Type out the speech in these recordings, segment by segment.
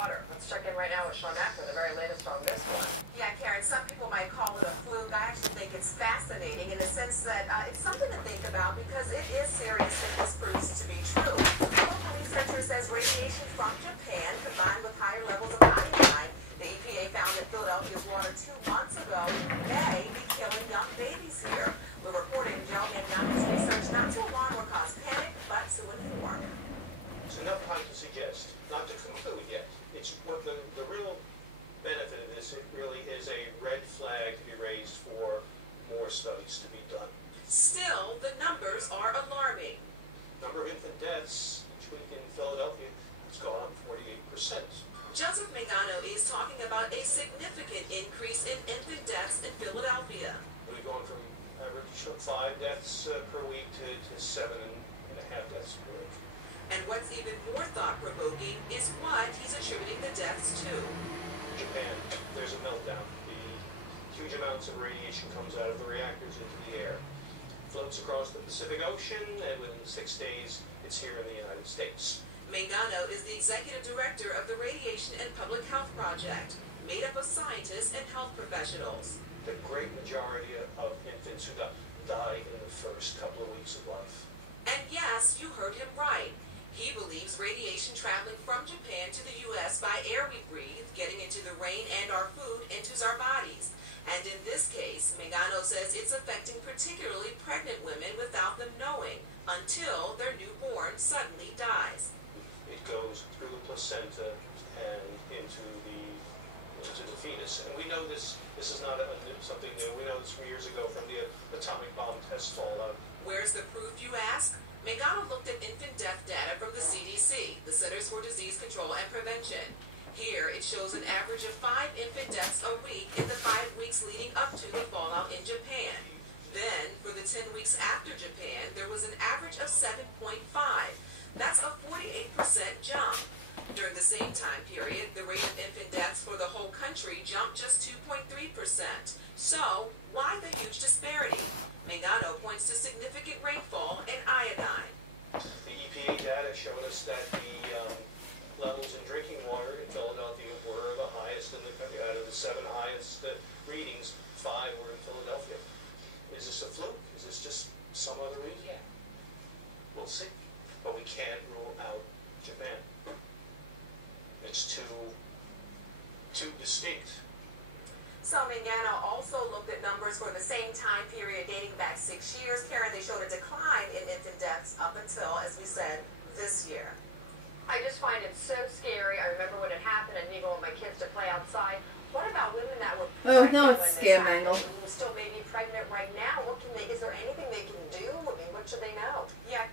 water. Let's check in right now with Shawnette for the very latest on this one. Yeah, Karen, some people might call it a fluke. I actually think it's fascinating in the sense that it's something to think about because it is serious if this proves to be true. The local researcher says radiation from Japan combined with higher levels of iodine, the EPA found in Philadelphia's water 2 months ago, may be killing young babies here. We're reporting Joe Magnano's research not to alarm or cause panic, but to inform. It's enough time to suggest, not to conclude yet. It's what the real benefit of this, it really is a red flag to be raised for more studies to be done. Still, the numbers are alarming. Number of infant deaths each week in Philadelphia has gone up 48%. Joseph Mangano is talking about a significant increase in infant deaths in Philadelphia. We've gone from average of 5 deaths per week to 7.5 deaths per week. And what's even more thought-provoking is what he's attributing the deaths to. Japan, there's a meltdown. The huge amounts of radiation comes out of the reactors into the air, floats across the Pacific Ocean, and within 6 days, it's here in the United States. Mangano is the executive director of the Radiation and Public Health Project, made up of scientists and health professionals. The great majority of infants who die in the first couple of weeks of life. And yes, you heard him right. He believes radiation traveling from Japan to the U.S. by air we breathe, getting into the rain and our food, enters our bodies. And in this case, Mangano says it's affecting particularly pregnant women without them knowing, until their newborn suddenly dies. It goes through the placenta and into the fetus. And we know this is not something new. We know this from years ago from the atomic bomb test fallout. Where's the proof, you ask? Mangano looked at infant death data from the CDC, the Centers for Disease Control and Prevention. Here, it shows an average of 5 infant deaths a week in the 5 weeks leading up to the fallout in Japan. Then, for the 10 weeks after Japan, there was an average of 7.5. That's a 48% jump. During the same time period, the rate of infant deaths for the whole country jumped just 2.3%. So, why the huge disparity? Mangano points to significant rainfall and iodine. The EPA data showed us that the levels in drinking water in Philadelphia were the highest in the country. Out of the 7 highest readings, 5 were in Philadelphia. Is this a fluke? Is this just some other reason? Yeah. We'll see. But we can't rule out Japan. It's too distinct. So Mangano also looked at numbers for the same time period dating back 6 years. Karen, they showed a decline in infant deaths up until, as we said, this year. I just find it so scary. I remember when it happened and me going with my kids to play outside. What about women that were pregnant? Oh, no, it's scaremangle. Who still may be pregnant right now? What can they? Is there anything they can do? I mean, what should they know? Yeah.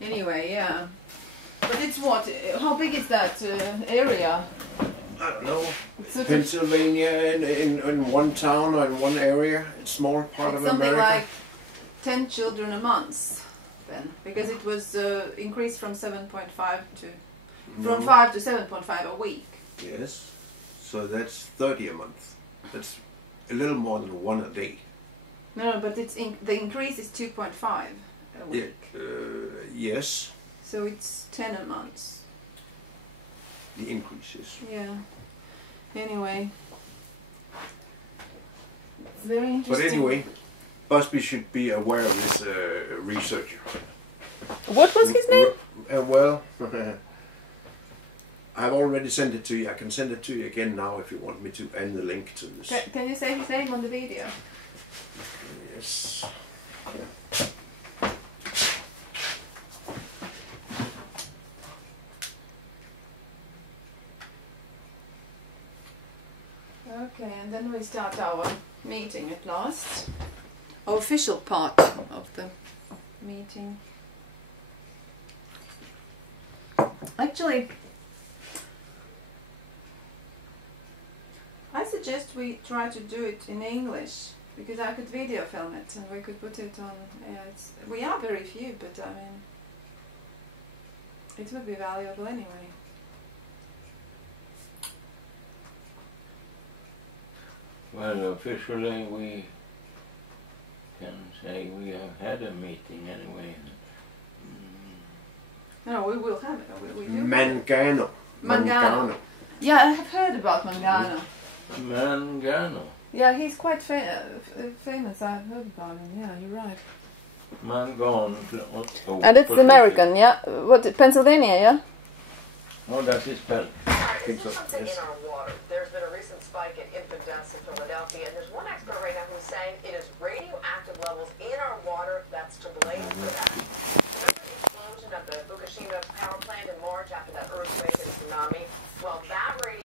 Anyway, yeah. But it's what? How big is that area? I don't know. Pennsylvania in one town or in one area, a small part of America. Something like 10 children a month, then, because it was increased from 7.5 to from 5 to 7.5 a week. Yes, so that's 30 a month. That's a little more than 1 a day. No, but it's the increase is 2.5 a week. Yes. So it's 10 a month. The increases. Yeah. Anyway, it's very interesting. But anyway, Busby should be aware of this researcher. What was his name? Well, I've already sent it to you. I can send it to you again now if you want me to, and the link to this. Can you say his name on the video? Yes. Okay, and then we start our meeting at last. Our official part of the meeting. Actually, I suggest we try to do it in English, because I could video film it and we could put it on. We are very few, but I mean, it would be valuable anyway. Well, officially we can say we have had a meeting anyway. No, we will have it. We do. Mangano. Yeah, I have heard about Mangano. Mangano. Yeah, he's quite famous. I've heard about him. Yeah, you're right. Mangan. Oh, And it's American, yeah? What, Pennsylvania, yeah? Oh, that's his spell. It's just something in our water. There's been a recent spike in infant deaths in Philadelphia, and there's one expert right now who's saying it is radioactive levels in our water that's to blame for that. Remember the explosion of the Fukushima power plant in March after that earthquake and tsunami? Well,